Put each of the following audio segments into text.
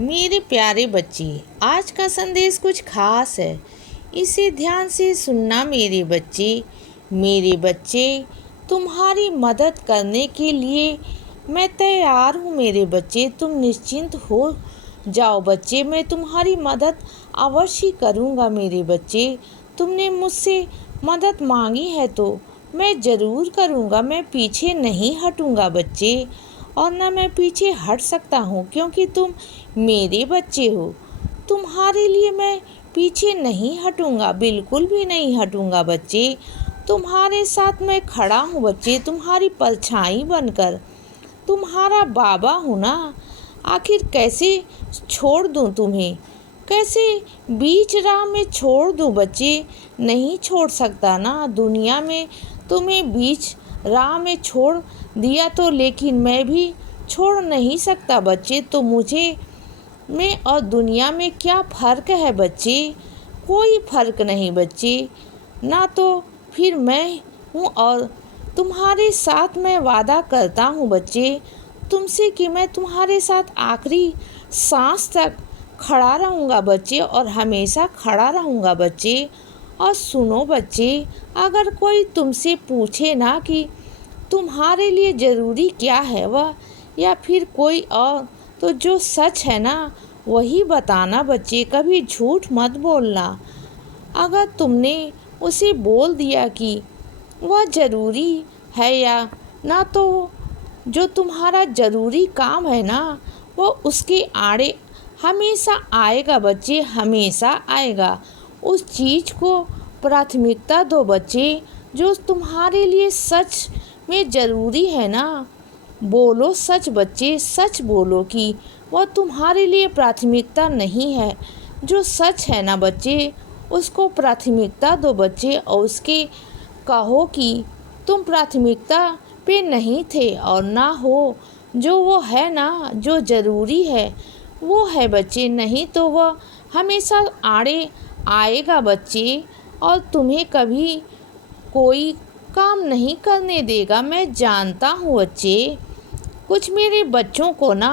मेरे प्यारे बच्चे, आज का संदेश कुछ खास है। इसे ध्यान से सुनना मेरे बच्चे। मेरे बच्चे, तुम्हारी मदद करने के लिए मैं तैयार हूँ मेरे बच्चे। तुम निश्चिंत हो जाओ बच्चे, मैं तुम्हारी मदद अवश्य करूँगा मेरे बच्चे। तुमने मुझसे मदद मांगी है तो मैं ज़रूर करूँगा। मैं पीछे नहीं हटूँगा बच्चे, और न मैं पीछे हट सकता हूँ, क्योंकि तुम मेरे बच्चे हो। तुम्हारे लिए मैं पीछे नहीं हटूँगा, बिल्कुल भी नहीं हटूँगा बच्चे। तुम्हारे साथ मैं खड़ा हूँ बच्चे, तुम्हारी परछाई बनकर। तुम्हारा बाबा हूँ ना। आखिर कैसे छोड़ दूँ तुम्हें, कैसे बीच राह में छोड़ दूँ बच्चे। नहीं छोड़ सकता ना, दुनिया में तुम्हें बीच राह में छोड़ दिया तो, लेकिन मैं भी छोड़ नहीं सकता बच्चे। तो मुझे में और दुनिया में क्या फ़र्क है बच्चे? कोई फ़र्क नहीं बच्चे। ना तो फिर मैं हूँ, और तुम्हारे साथ मैं वादा करता हूँ बच्चे तुमसे कि मैं तुम्हारे साथ आखिरी सांस तक खड़ा रहूँगा बच्चे, और हमेशा खड़ा रहूँगा बच्चे। और सुनो बच्चे, अगर कोई तुमसे पूछे ना कि तुम्हारे लिए ज़रूरी क्या है वह, या फिर कोई और, तो जो सच है ना वही बताना बच्चे। कभी झूठ मत बोलना। अगर तुमने उसे बोल दिया कि वह ज़रूरी है या ना, तो जो तुम्हारा ज़रूरी काम है ना वो उसके आड़े हमेशा आएगा बच्चे, हमेशा आएगा। उस चीज़ को प्राथमिकता दो बच्चे जो तुम्हारे लिए सच में ज़रूरी है ना। बोलो सच बच्चे, सच बोलो कि वह तुम्हारे लिए प्राथमिकता नहीं है। जो सच है ना बच्चे, उसको प्राथमिकता दो बच्चे, और उसके कहो कि तुम प्राथमिकता पे नहीं थे, और ना हो जो वो है ना, जो ज़रूरी है वो है बच्चे। नहीं तो वह हमेशा आड़े आएगा बच्चे, और तुम्हें कभी कोई काम नहीं करने देगा। मैं जानता हूँ बच्चे, कुछ मेरे बच्चों को ना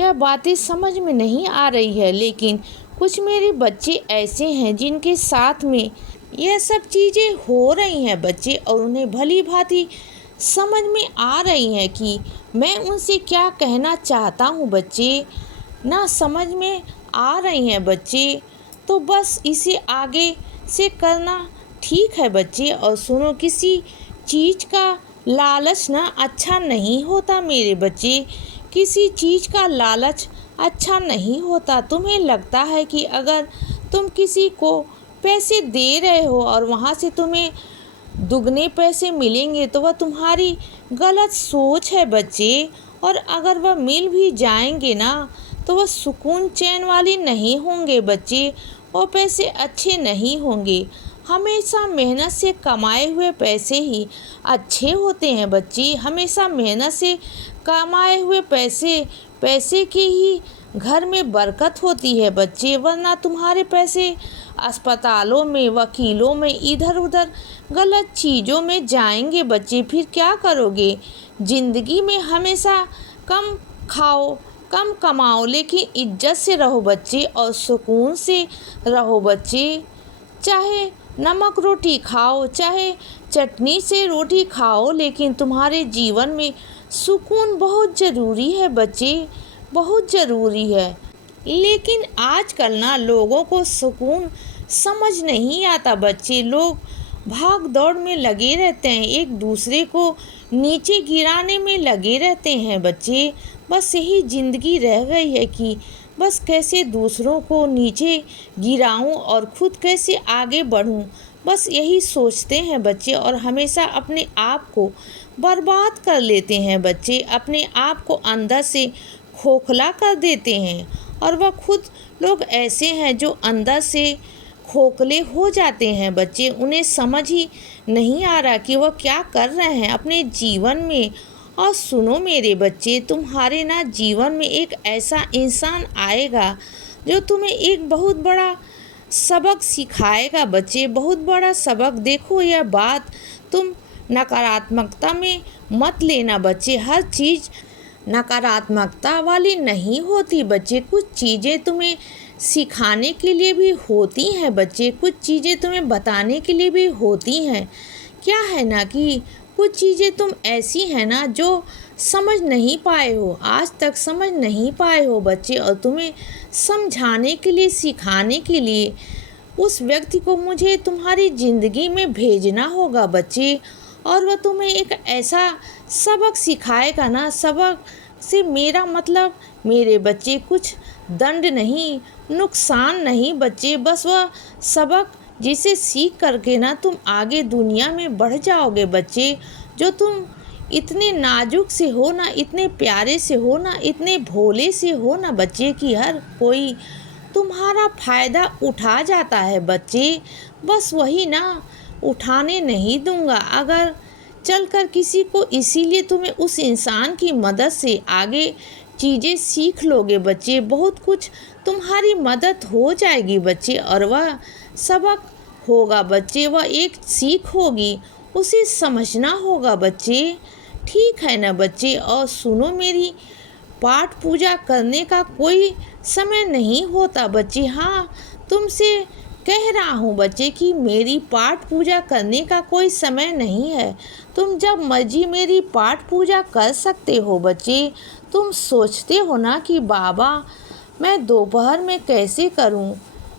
यह बातें समझ में नहीं आ रही है, लेकिन कुछ मेरे बच्चे ऐसे हैं जिनके साथ में यह सब चीज़ें हो रही हैं बच्चे, और उन्हें भली भांति समझ में आ रही हैं कि मैं उनसे क्या कहना चाहता हूँ बच्चे। ना समझ में आ रही हैं बच्चे, तो बस इसे आगे से करना ठीक है बच्चे। और सुनो, किसी चीज़ का लालच ना अच्छा नहीं होता मेरे बच्चे। किसी चीज़ का लालच अच्छा नहीं होता। तुम्हें लगता है कि अगर तुम किसी को पैसे दे रहे हो और वहाँ से तुम्हें दुगने पैसे मिलेंगे, तो वह तुम्हारी गलत सोच है बच्चे। और अगर वह मिल भी जाएंगे ना, तो वह सुकून चैन वाली नहीं होंगे बच्चे। वो पैसे अच्छे नहीं होंगे। हमेशा मेहनत से कमाए हुए पैसे ही अच्छे होते हैं बच्चे। हमेशा मेहनत से कमाए हुए पैसे पैसे के ही घर में बरकत होती है बच्चे, वरना तुम्हारे पैसे अस्पतालों में, वकीलों में, इधर उधर गलत चीज़ों में जाएंगे बच्चे। फिर क्या करोगे? ज़िंदगी में हमेशा कम खाओ, कम कमाओ, लेकिन इज्जत से रहो बच्चे, और सुकून से रहो बच्चे। चाहे नमक रोटी खाओ, चाहे चटनी से रोटी खाओ, लेकिन तुम्हारे जीवन में सुकून बहुत ज़रूरी है बच्चे, बहुत ज़रूरी है। लेकिन आजकल ना लोगों को सुकून समझ नहीं आता बच्चे। लोग भाग दौड़ में लगे रहते हैं, एक दूसरे को नीचे गिराने में लगे रहते हैं बच्चे। बस यही ज़िंदगी रह गई है कि बस कैसे दूसरों को नीचे गिराऊं और खुद कैसे आगे बढ़ूं, बस यही सोचते हैं बच्चे। और हमेशा अपने आप को बर्बाद कर लेते हैं बच्चे, अपने आप को अंदर से खोखला कर देते हैं। और वह खुद लोग ऐसे हैं जो अंदर से खोखले हो जाते हैं बच्चे। उन्हें समझ ही नहीं आ रहा कि वह क्या कर रहे हैं अपने जीवन में। और सुनो मेरे बच्चे, तुम्हारे ना जीवन में एक ऐसा इंसान आएगा जो तुम्हें एक बहुत बड़ा सबक सिखाएगा बच्चे, बहुत बड़ा सबक। देखो, यह बात तुम नकारात्मकता में मत लेना बच्चे। हर चीज़ नकारात्मकता वाली नहीं होती बच्चे। कुछ चीज़ें तुम्हें सिखाने के लिए भी होती हैं बच्चे, कुछ चीज़ें तुम्हें बताने के लिए भी होती हैं। क्या है ना कि कुछ चीज़ें तुम ऐसी हैं ना जो समझ नहीं पाए हो, आज तक समझ नहीं पाए हो बच्चे, और तुम्हें समझाने के लिए, सिखाने के लिए उस व्यक्ति को मुझे तुम्हारी ज़िंदगी में भेजना होगा बच्चे। और वह तुम्हें एक ऐसा सबक सिखाएगा ना, सबक से मेरा मतलब मेरे बच्चे कुछ दंड नहीं, नुकसान नहीं बच्चे, बस वह सबक जिसे सीख करके ना तुम आगे दुनिया में बढ़ जाओगे बच्चे। जो तुम इतने नाजुक से हो ना, इतने प्यारे से हो ना, इतने भोले से हो ना बच्चे कि हर कोई तुम्हारा फ़ायदा उठा जाता है बच्चे। बस वही ना, उठाने नहीं दूंगा। अगर चलकर किसी को, इसीलिए तुम्हें उस इंसान की मदद से आगे चीज़ें सीख लोगे बच्चे, बहुत कुछ तुम्हारी मदद हो जाएगी बच्चे। और वह सबक होगा बच्चे, वह एक सीख होगी, उसे समझना होगा बच्चे। ठीक है ना बच्चे। और सुनो, मेरी पाठ पूजा करने का कोई समय नहीं होता बच्चे। हाँ, तुमसे कह रहा हूँ बच्चे कि मेरी पाठ पूजा करने का कोई समय नहीं है। तुम जब मर्जी मेरी पाठ पूजा कर सकते हो बच्चे। तुम सोचते हो ना कि बाबा मैं दोपहर में कैसे करूँ,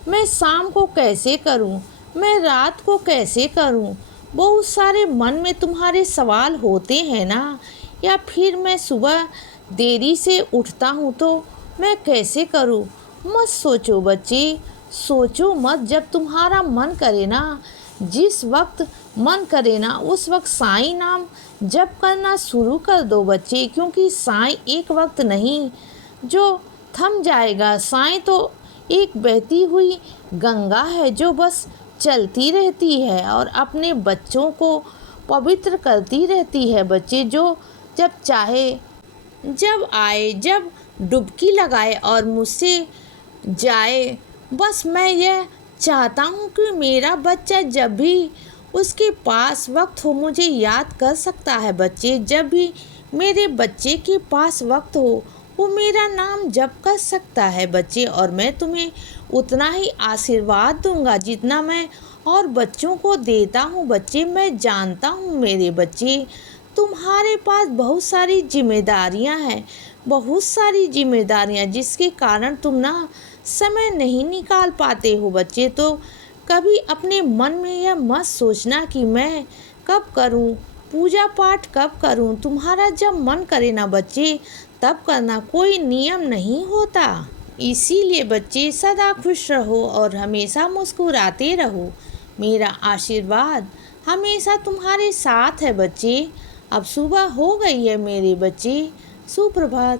मैं शाम को कैसे करूँ, मैं रात को कैसे करूँ, बहुत सारे मन में तुम्हारे सवाल होते हैं ना। या फिर मैं सुबह देरी से उठता हूँ तो मैं कैसे करूँ। मत सोचो बच्चे, सोचो मत। जब तुम्हारा मन करे ना, जिस वक्त मन करे ना, उस वक्त साईं नाम जप करना शुरू कर दो बच्चे। क्योंकि साईं एक वक्त नहीं जो थम जाएगा। साईं तो एक बहती हुई गंगा है जो बस चलती रहती है और अपने बच्चों को पवित्र करती रहती है बच्चे। जो जब चाहे, जब आए, जब डुबकी लगाए और मुझसे जाए। बस मैं यह चाहता हूँ कि मेरा बच्चा जब भी उसके पास वक्त हो मुझे याद कर सकता है बच्चे। जब भी मेरे बच्चे के पास वक्त हो वो मेरा नाम जप कर सकता है बच्चे। और मैं तुम्हें उतना ही आशीर्वाद दूंगा जितना मैं और बच्चों को देता हूँ बच्चे। मैं जानता हूँ मेरे बच्चे, तुम्हारे पास बहुत सारी जिम्मेदारियाँ हैं, बहुत सारी जिम्मेदारियाँ, जिसके कारण तुम ना समय नहीं निकाल पाते हो बच्चे। तो कभी अपने मन में यह मत सोचना कि मैं कब करूं, पूजा पाठ कब करूं। तुम्हारा जब मन करे ना बच्चे तब करना, कोई नियम नहीं होता। इसीलिए बच्चे सदा खुश रहो और हमेशा मुस्कुराते रहो। मेरा आशीर्वाद हमेशा तुम्हारे साथ है बच्चे। अब सुबह हो गई है मेरे बच्चे, सुप्रभात।